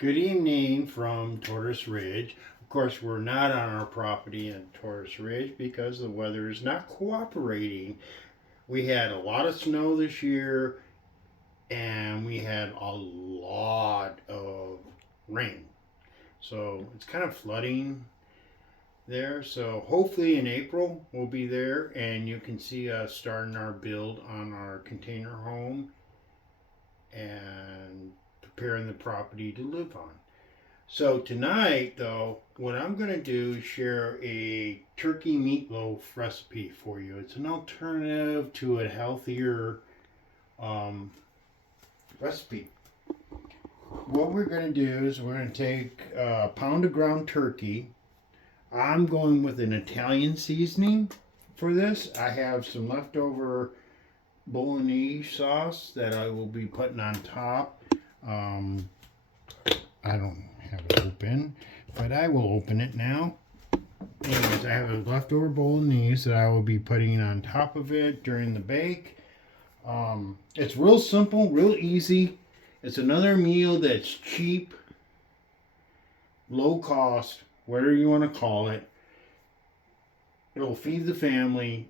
Good evening from Tortoise Ridge. Of course, we're not on our property in Tortoise Ridge because the weather is not cooperating. We had a lot of snow this year and we had a lot of rain. So it's kind of flooding there. So hopefully in April we'll be there and you can see us starting our build on our container home and preparing the property to live on. So tonight, though, what I'm going to do is share a turkey meatloaf recipe for you. It's an alternative to a healthier recipe. What we're going to do is we're going to take a pound of ground turkey. I'm going with an Italian seasoning for this. I have some leftover Bolonese sauce that I will be putting on top. I don't have it open, but I will open it now. Anyways, I have a leftover Bolonese that I will be putting on top of it during the bake. It's real simple, real easy. It's another meal that's cheap, low cost, whatever you want to call it. It'll feed the family.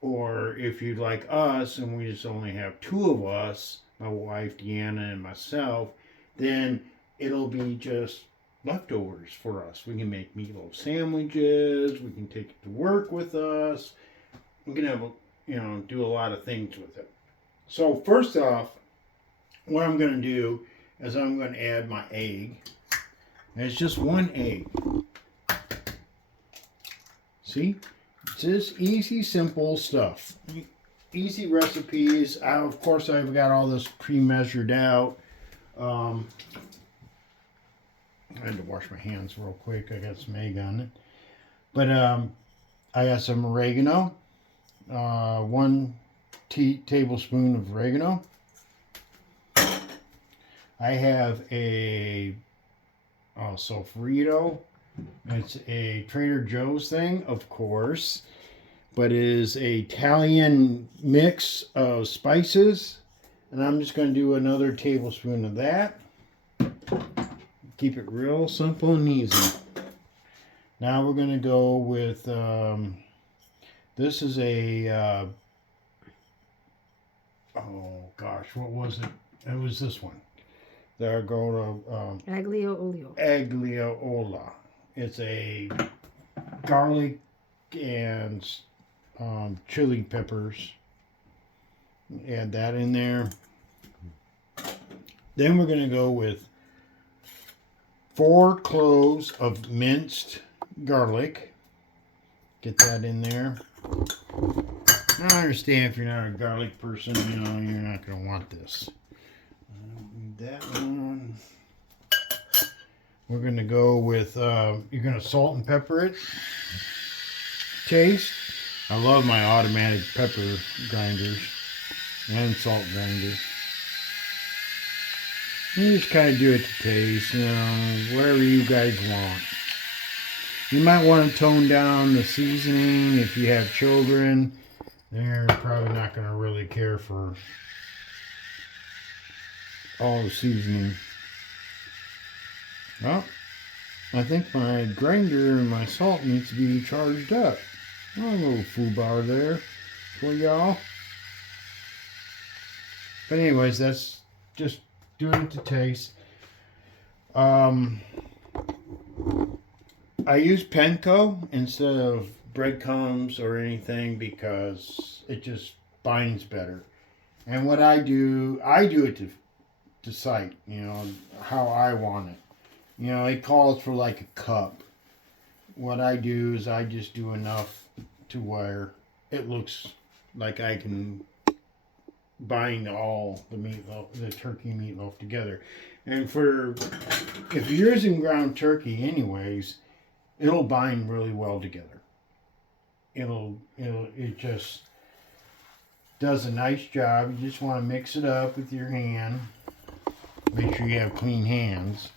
Or if you'd like us, and we just only have two of us, my wife Deanna and myself, then it'll be just leftovers for us. We can make meatloaf sandwiches. We can take it to work with us. We can have, do a lot of things with it. So first off, what I'm going to do is I'm going to add my egg. And it's just one egg. See? It's just easy, simple stuff. Easy recipes. Of course, I've got all this pre-measured out. I had to wash my hands real quick. I got some egg on it. But I got some oregano. 1 tablespoon of oregano. I have a sofrito. It's a Trader Joe's thing, of course, but it is an Italian mix of spices. And I'm just going to do another tablespoon of that. Keep it real simple and easy. Now we're going to go with, this is a, what was it? It was this one. There go to Aglio olio. Aglio olio. It's a garlic and chili peppers. Add that in there. Then we're going to go with 4 cloves of minced garlic. Get that in there. I understand if you're not a garlic person, you're not going to want this. That one. We're going to go with, you're going to salt and pepper it. Taste. I love my automatic pepper grinders and salt grinders. You just kind of do it to taste, whatever you guys want. You might want to tone down the seasoning if you have children. They're probably not going to really care for all the seasoning. Well, I think my grinder and my salt needs to be charged up. A little foobar there for y'all. But anyways, that's just doing it to taste. I use panko instead of breadcrumbs or anything because it just binds better. And what I do it to sight, how I want it. It calls for like a cup. What I do is I just do enough to where it looks like I can bind all the meatloaf, the turkey meatloaf together. And if you're using ground turkey anyways, it'll bind really well together. It just does a nice job. You just want to mix it up with your hand. Make sure you have clean hands.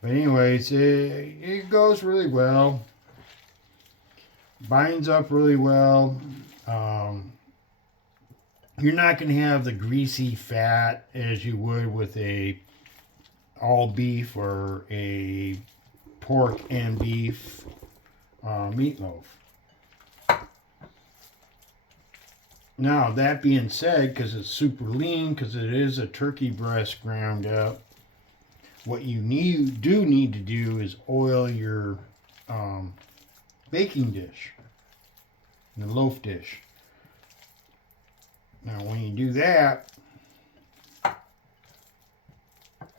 But anyways, it goes really well. Binds up really well. you're not going to have the greasy fat as you would with a all beef or a pork and beef meatloaf. Now, that being said, because it's super lean, because it is a turkey breast ground up, what you need to do is oil your baking dish, the loaf dish. Now, when you do that,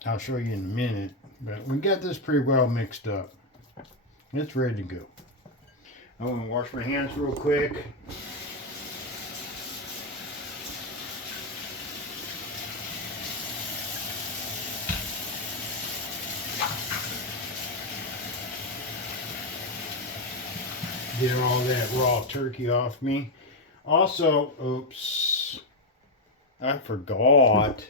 I'll show you in a minute, but we got this pretty well mixed up. It's ready to go. I'm going to wash my hands real quick. Get all that raw turkey off me. Also, oops, I forgot.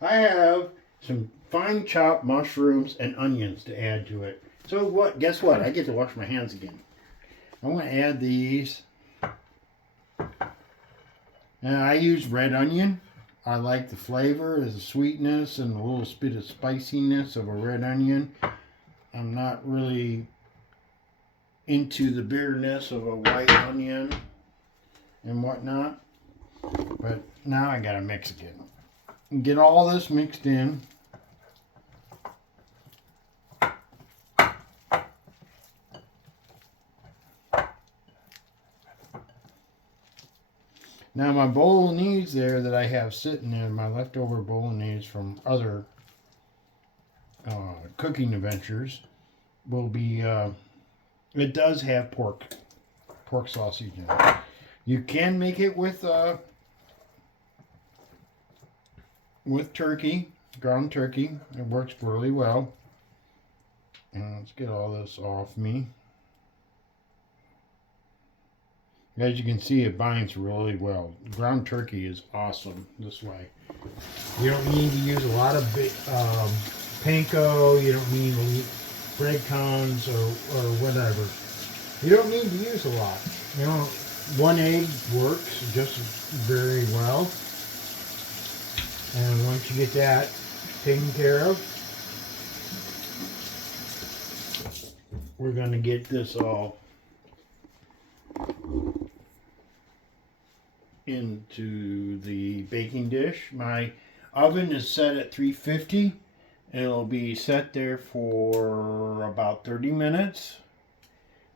I have some fine chopped mushrooms and onions to add to it. So what? Guess what? I get to wash my hands again. I'm going to add these. And I use red onion. I like the flavor, the sweetness, and a little bit of spiciness of a red onion. I'm not really into the bitterness of a white onion and whatnot. But now I gotta mix again. Get all this mixed in. Now my Bolonese there that I have sitting there, my leftover Bolonese from other cooking adventures, will be, it does have pork sausage in it. You can make it with turkey, ground turkey. It works really well. And let's get all this off me. As you can see, it binds really well. Ground turkey is awesome this way. You don't need to use a lot of panko. You don't need breadcrumbs or whatever. You don't need to use a lot. You know, one egg works just very well. And once you get that taken care of, we're going to get this all into the baking dish. My oven is set at 350. It'll be set there for about 30 minutes.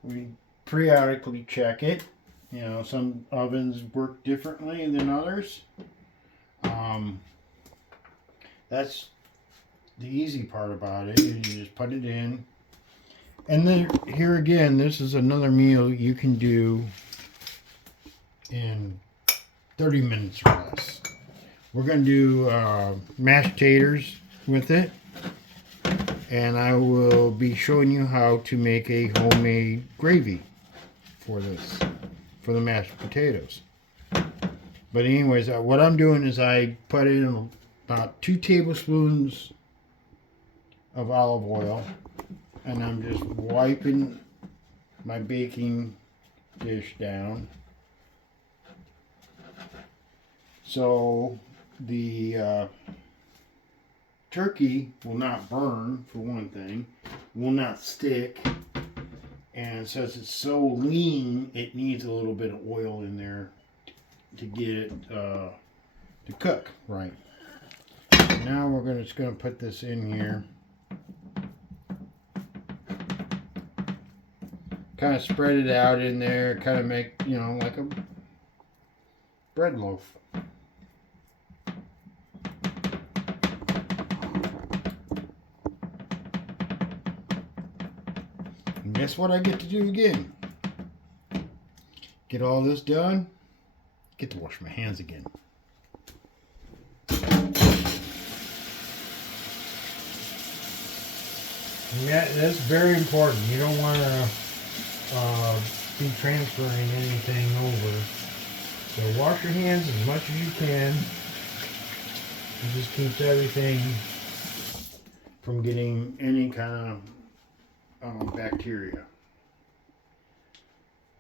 We periodically check it. You know, some ovens work differently than others. That's the easy part about it. You just put it in. And then here again, this is another meal you can do in 30 minutes or less. We're going to do mashed taters with it. And I will be showing you how to make a homemade gravy for this, for the mashed potatoes. But anyways, what I'm doing is I put in about 2 tablespoons of olive oil, and I'm just wiping my baking dish down so the turkey will not burn, for one thing, will not stick, and since it's so lean, it needs a little bit of oil in there to get it to cook right. Now we're just going to put this in here. Kind of spread it out in there, kind of make, you know, like a bread loaf. And guess what I get to do again? Get all this done, get to wash my hands again. Yeah, that's very important. You don't want to be transferring anything over. So wash your hands as much as you can. It just keeps everything from getting any kind of bacteria.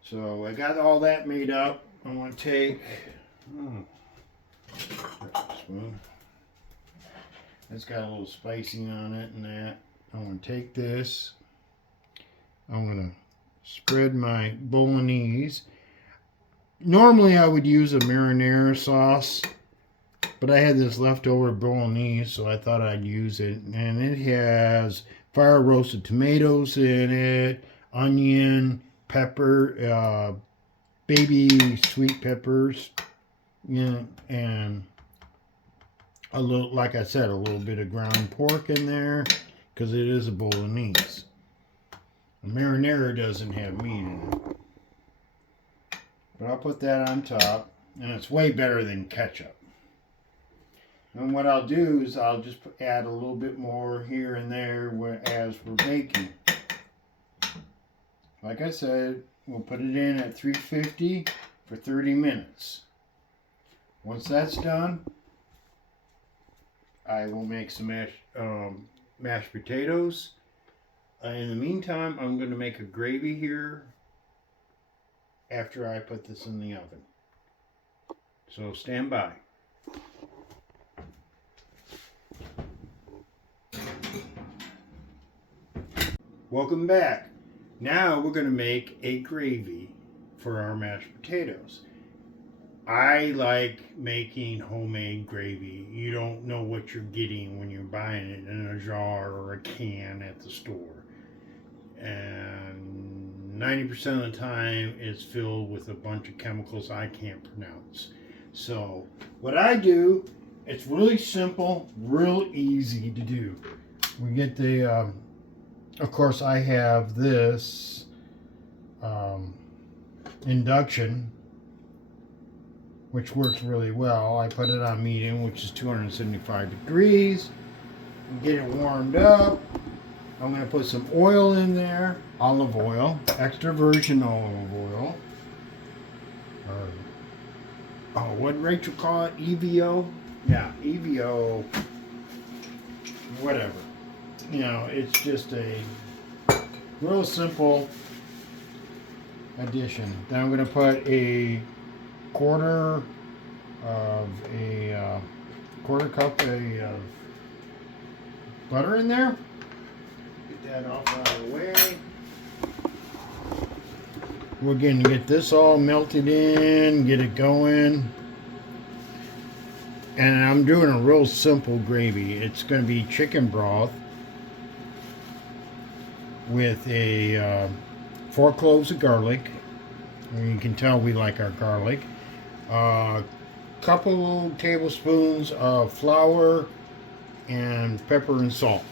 So I got all that made up. I'm going to take Spoon. It's got a little spicing on it and that. I'm going to take this. I'm going to spread my Bolonese. Normally I would use a marinara sauce, but I had this leftover Bolonese, so I thought I'd use it. And it has fire roasted tomatoes in it, onion, pepper, baby sweet peppers, and a little, like I said, a little bit of ground pork in there because it is a Bolognese. A marinara doesn't have meat in it. But I'll put that on top, and it's way better than ketchup. And what I'll do is I'll just add a little bit more here and there as we're baking. Like I said, we'll put it in at 350 for 30 minutes. Once that's done, I will make some mashed potatoes. In the meantime, I'm going to make a gravy here after I put this in the oven. So stand by. Welcome back. Now we're going to make a gravy for our mashed potatoes. I like making homemade gravy. You don't know what you're getting when you're buying it in a jar or a can at the store. And 90% of the time it's filled with a bunch of chemicals I can't pronounce. So what I do, it's really simple, real easy to do. We get the, of course I have this induction, which works really well. I put it on medium, which is 275 degrees. Get it warmed up. I'm going to put some oil in there, olive oil, extra virgin olive oil. What did Rachel call it? EVO? Yeah, EVO, whatever. You know, it's just a real simple addition. Then I'm going to put a quarter cup of butter in there. Get that off out of the way. We're going to get this all melted in, get it going. And I'm doing a real simple gravy. It's going to be chicken broth with a 4 cloves of garlic. And you can tell we like our garlic. Couple tablespoons of flour and pepper and salt.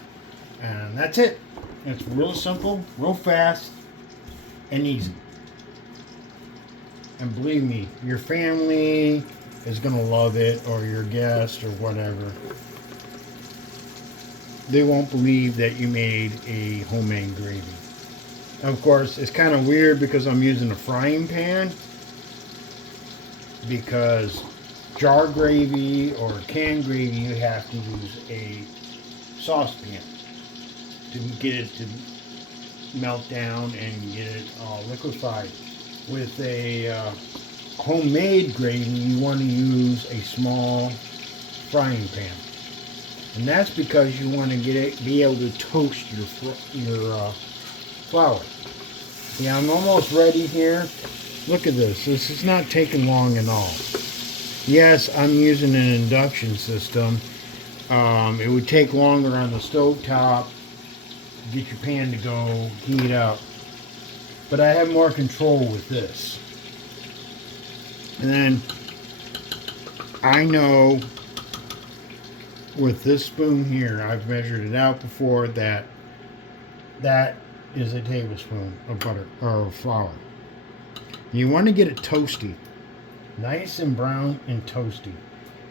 And that's it. It's real simple, real fast, and easy. And believe me, your family is going to love it, or your guests, or whatever. They won't believe that you made a homemade gravy. Of course, it's kind of weird because I'm using a frying pan, because jar gravy or canned gravy, you have to use a saucepan to get it to melt down and get it all liquefied. With a homemade gravy, you want to use a small frying pan, and that's because you want to be able to toast your flour. Yeah, I'm almost ready here. Look at this. This is not taking long at all. Yes, I'm using an induction system. It would take longer on the stove top. Get your pan to go heat up. But I have more control with this. And then I know with this spoon here, I've measured it out before, that is a tablespoon of butter or flour. You want to get it toasty, nice and brown and toasty,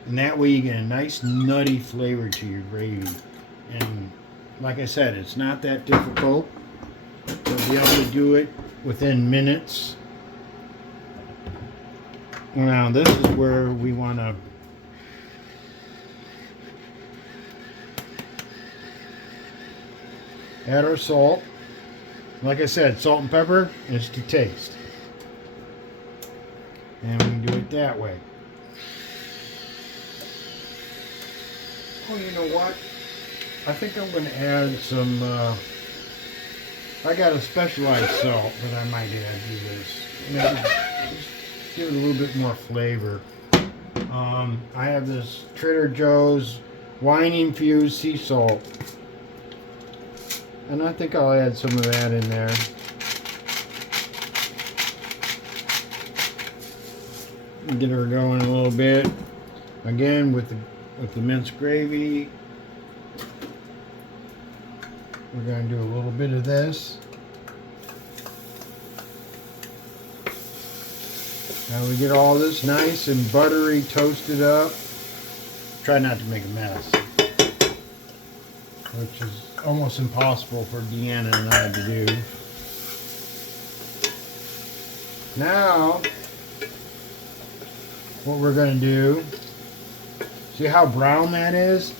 and that way you get a nice nutty flavor to your gravy. And like I said, it's not that difficult. You'll be able to do it within minutes. Now this is where we want to add our salt. Like I said, salt and pepper is to taste. And we can do it that way. Oh, you know what? I think I'm going to add some, I got a specialized salt that I might add to this. Maybe just give it a little bit more flavor. I have this Trader Joe's wine infused sea salt. And I think I'll add some of that in there. Get her going a little bit. Again with the minced gravy. We're going to do a little bit of this. Now we get all this nice and buttery toasted up. Try not to make a mess, which is almost impossible for Deanna and I to do. Now, what we're going to do, see how brown that is?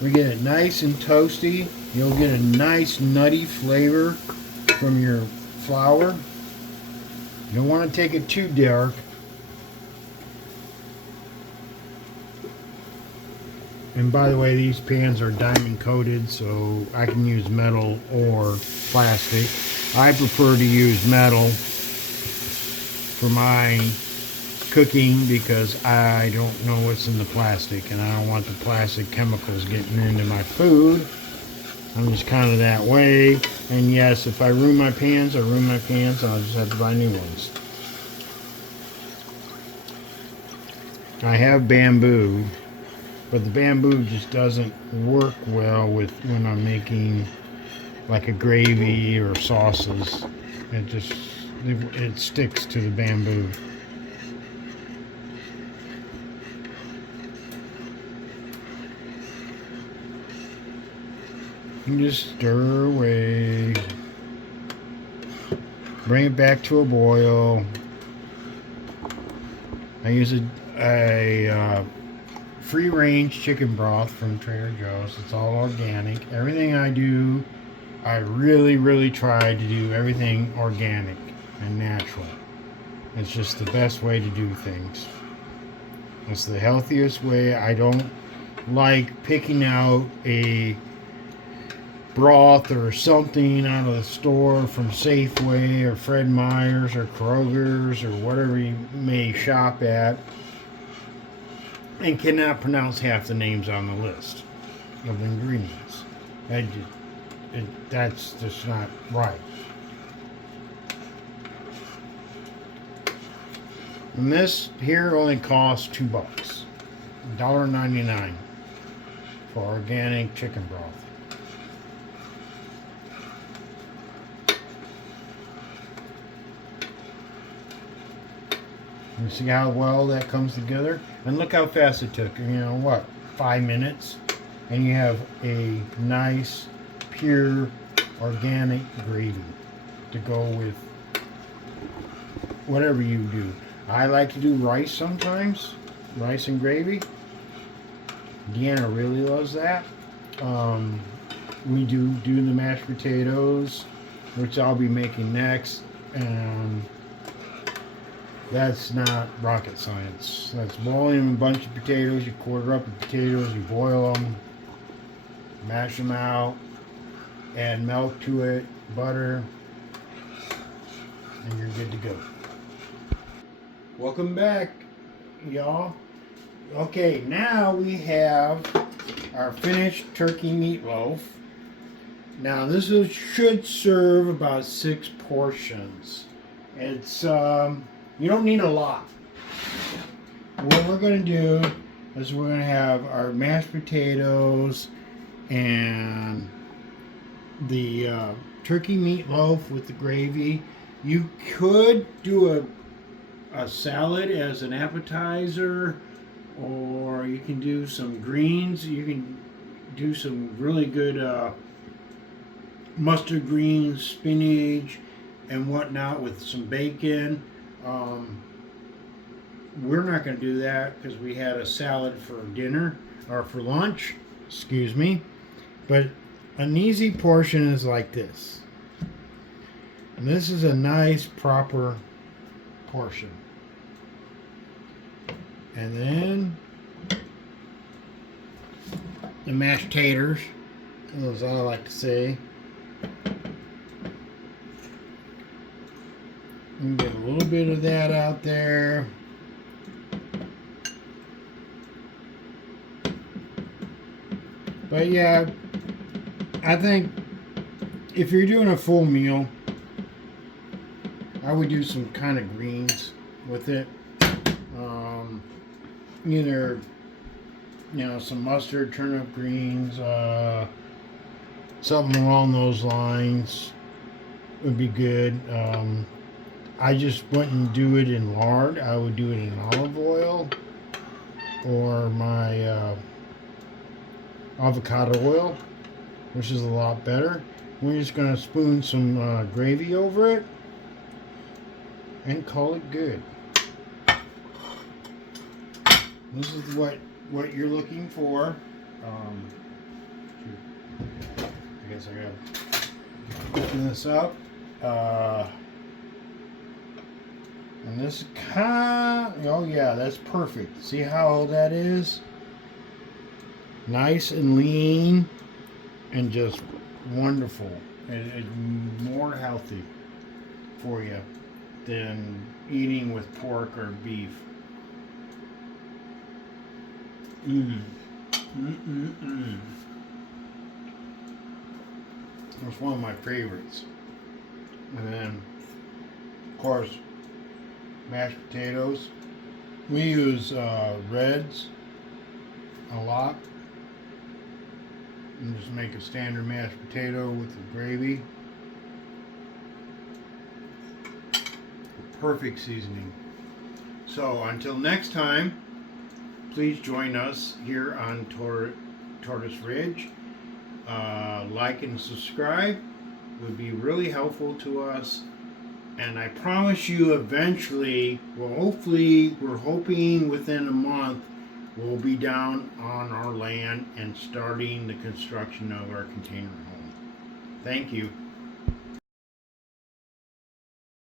We get it nice and toasty. You'll get a nice nutty flavor from your flour. You don't want to take it too dark. And by the way, these pans are diamond coated, so I can use metal or plastic. I prefer to use metal for my cooking because I don't know what's in the plastic, and I don't want the plastic chemicals getting into my food. I'm just kind of that way. And yes, if I ruin my pans, I ruin my pans. I'll just have to buy new ones. I have bamboo, but the bamboo just doesn't work well with when I'm making like a gravy or sauces. It sticks to the bamboo. And just stir away. Bring it back to a boil. I use a free-range chicken broth from Trader Joe's. It's all organic. Everything I do, I really try to do everything organic and natural. It's just the best way to do things. It's the healthiest way. I don't like picking out a broth or something out of the store from Safeway or Fred Meyer's or Kroger's or whatever you may shop at and cannot pronounce half the names on the list of ingredients. That's just not right. And this here only costs $2, $1.99 for organic chicken broth. You see how well that comes together? And look how fast it took. 5 minutes? And you have a nice, pure, organic gravy to go with whatever you do. I like to do rice sometimes. Rice and gravy. Deanna really loves that. We do the mashed potatoes, which I'll be making next. And that's not rocket science. That's boiling a bunch of potatoes. You quarter up the potatoes, you boil them, mash them out, add milk to it, butter, and you're good to go. Welcome back, y'all. Okay, now we have our finished turkey meatloaf. Now this should serve about 6 portions. It's you don't need a lot. What we're going to do is we're going to have our mashed potatoes and the turkey meatloaf with the gravy. You could do a salad as an appetizer, or you can do some greens. You can do some really good mustard greens, spinach, and whatnot with some bacon. We're not going to do that because we had a salad for dinner, or for lunch, excuse me. But an easy portion is like this. And this is a nice, proper portion. And then the mashed taters, as I like to say. And get a little bit of that out there. But yeah, I think if you're doing a full meal, I would do some kind of greens with it. Either, some mustard, turnip greens, something along those lines would be good. I just wouldn't do it in lard. I would do it in olive oil or my avocado oil, which is a lot better. We're just going to spoon some gravy over it and call it good. This is what you're looking for. I guess I gotta open this up. And this oh yeah, that's perfect. See how that is? Nice and lean and just wonderful. And more healthy for you than eating with pork or beef. It's one of my favorites. And then, of course, mashed potatoes. We use reds a lot. And just make a standard mashed potato with the gravy. Perfect seasoning. So until next time, please join us here on Tortoise Ridge. Like and subscribe would be really helpful to us. And I promise you eventually, well, hopefully, we're hoping within a month, we'll be down on our land and starting the construction of our container home. Thank you.